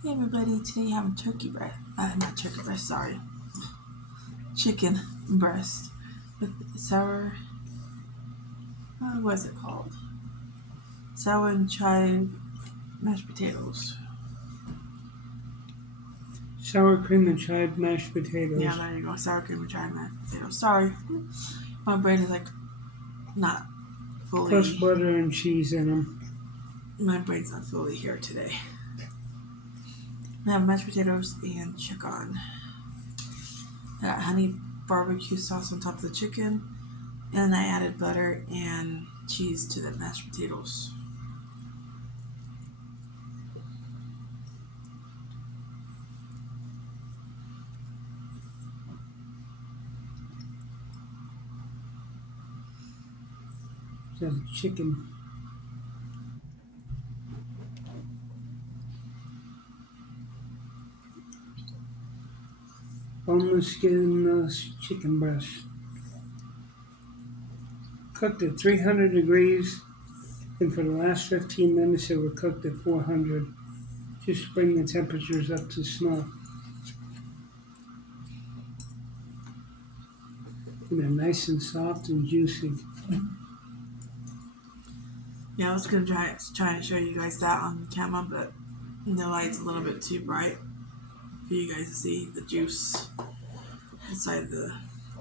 Hey everybody, today I'm turkey breast, not turkey breast, sorry, chicken breast with sour, what is it called? Sour and chive mashed potatoes. Sour cream and chive mashed Yeah, potatoes. there you go, sour cream and chive mashed potatoes. Sorry, my brain is like not Plus fully, butter and cheese in them. my brain's not fully here today. I have mashed potatoes and chicken. I got honey barbecue sauce on top of the chicken, and I added butter and cheese to the mashed potatoes. So the chicken. Boneless skinless chicken breast. Cooked at 300 degrees, and for the last 15 minutes they were cooked at 400. Just bring the temperatures up to snuff. And they're nice and soft and juicy. Yeah, I was gonna try and show you guys that on camera, but the light's a little bit too bright for you guys to see the juice inside the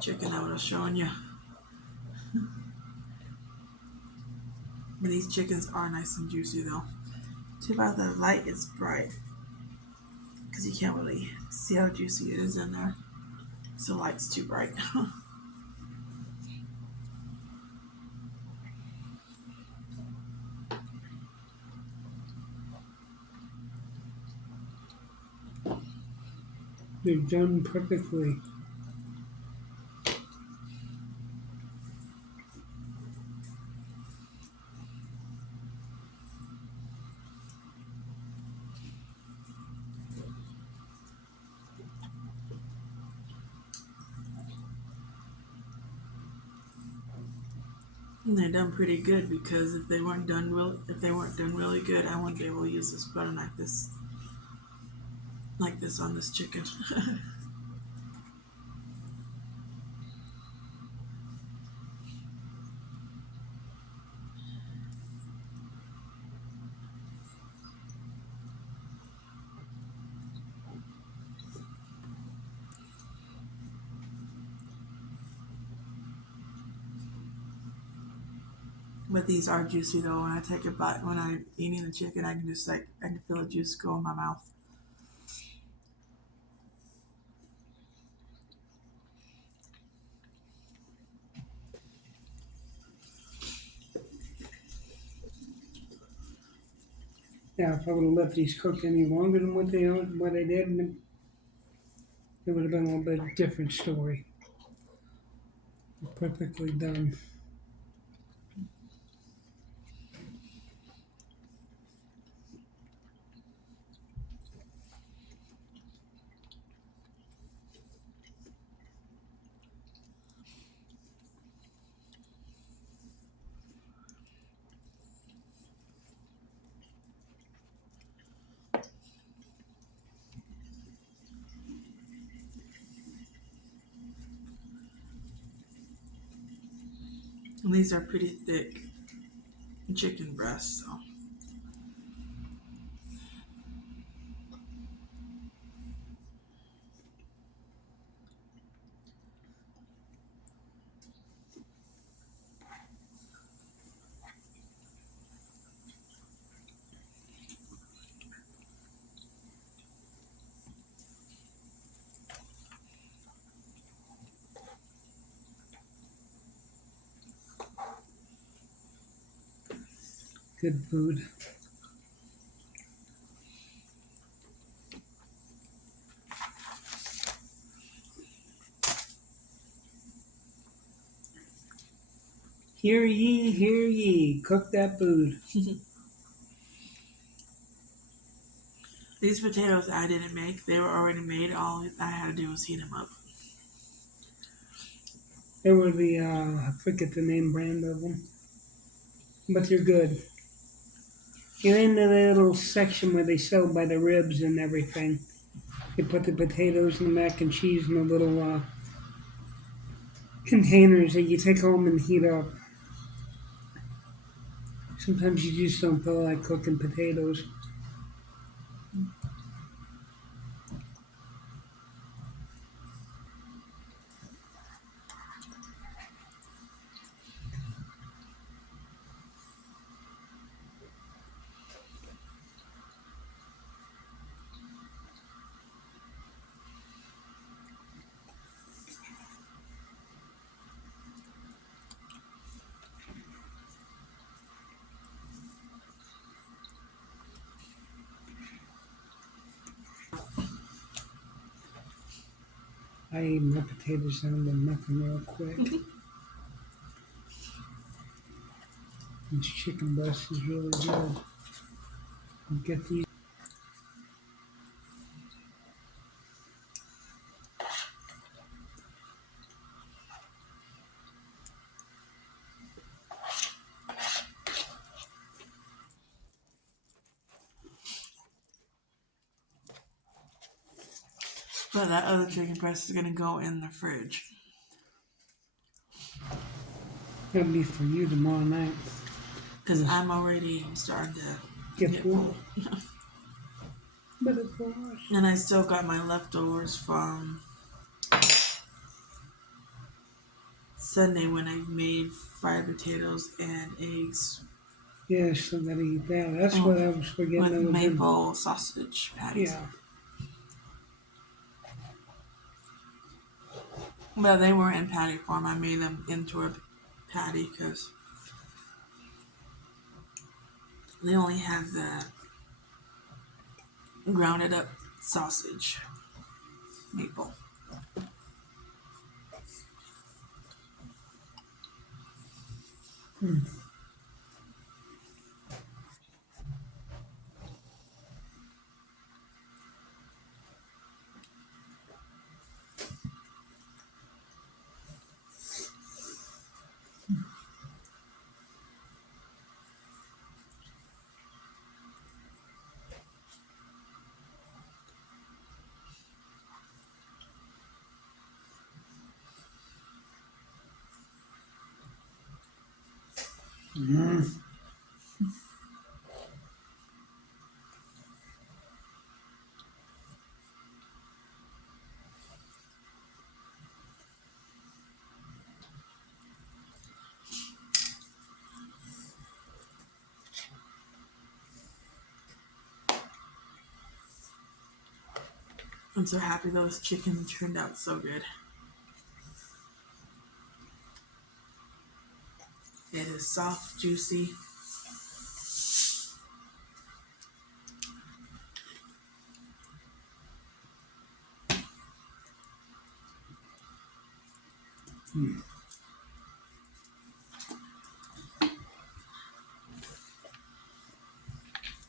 chicken I was showing you. But these chickens are nice and juicy though. Too bad the light is bright because you can't really see how juicy it is in there. So the light's too bright. They're done perfectly. And they're done pretty good because if they weren't done really good, I wouldn't be able to use this butter like this on this chicken. But these are juicy though. When I take a bite, when I'm eating the chicken, I can just like I can feel the juice go in my mouth. Yeah, if I would have left these cooked any longer than what I did, it would have been a little bit different story. Perfectly done. And these are pretty thick chicken breasts, so Good food. Hear ye, hear ye. Cook that food. these potatoes I didn't make. They were already made. All I had to do was heat them up. They were I forget the name brand of them, but they're good. You're in the little section where they sell by the ribs and everything. They put the potatoes and the mac and cheese in the little containers that you take home and heat up. Sometimes you just don't feel like cooking potatoes. I ate my potatoes down to nothing real quick. This chicken breast is really good. Get these. But that other chicken breast is gonna go in the fridge. That'll be for you tomorrow night. Because I'm already starting to Get full. full. But of course. And I still got my leftovers from Sunday when I made fried potatoes and eggs Yeah, so gotta eat that. That's what I was forgetting. with I was maple sausage patties. Yeah. But they weren't in patty form. I made them into a patty because they only have the grounded up sausage maple. I'm so happy those chicken turned out so good. It is soft, juicy.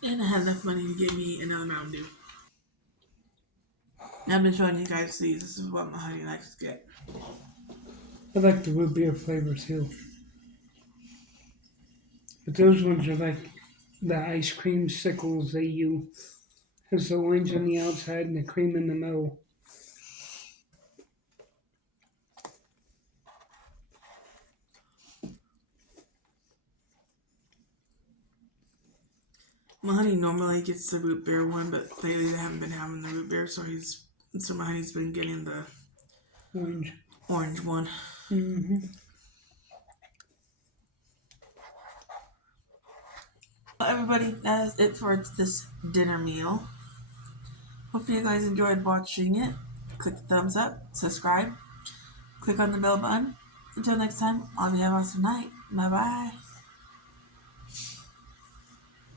And I had enough money to get me another Mountain Dew. I've been showing you guys these. This is what my honey likes to get. I like the root beer flavor too. But those ones are like the ice cream sickles that you has the orange on the outside and the cream in the middle. My honey normally gets the root beer one, but lately they haven't been having the root beer, so my honey's been getting the orange one. Mm-hmm. Well, everybody, that is it for this dinner meal. Hopefully you guys enjoyed watching it. Click the thumbs up, subscribe, click on the bell button. Until next time, I'll be have an awesome night. Bye bye.